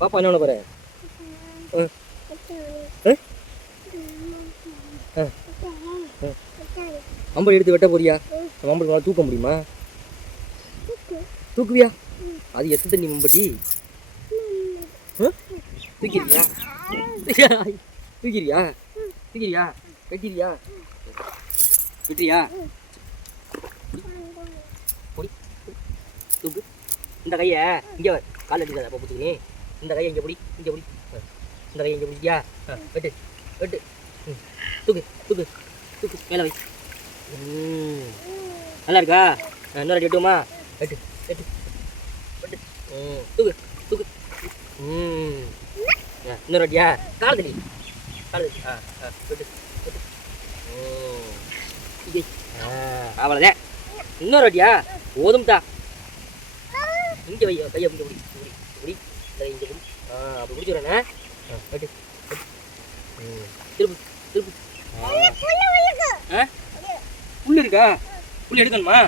பாப்பா என்ன பண்ண போற அம்பல் எடுத்து வெட்ட போறியா? அம்பல் மேலே தூக்க முடியுமா? தூக்குவியா? அது எத்த தண்ணி மம்பட்டி? தூக்கிறியா தூக்கிறியா தூக்கிறியா வெட்டிறியா? விட்டுறியா தூக்கு. இந்த கையை இங்கே கால் அடிக்காத அப்போ புத்துக்கு இந்த கையை இங்கே பிடி இங்கே பிடி. இந்த கையை இங்கே பிடியா ஆ, வெட்டு வெட்டு. ம். தூக்கு தூக்கு தூக்கு மேலே வை. ம். நல்லா இருக்கா? இன்னொரு வெட்டுமா வெட்டு வெட்டு வெட்டு. ம் தூக்கு தூக்கு. ம் ஆ, இன்னொரு வட்டியா காலத்தடி தடி ஆ ஆ வெட்டு வெட்டு. ம் அவ்வளோதான் இன்னொரு அடியா? போதும்டா. இங்கே வை கையை இங்கே பிடி இப்படி பிடி. ஆ அப்படி பிடிச்சிடுறேண்ணே ம் திருப்பு திருப்பு. புல் இருக்கா? புல் எடுக்கணுமா?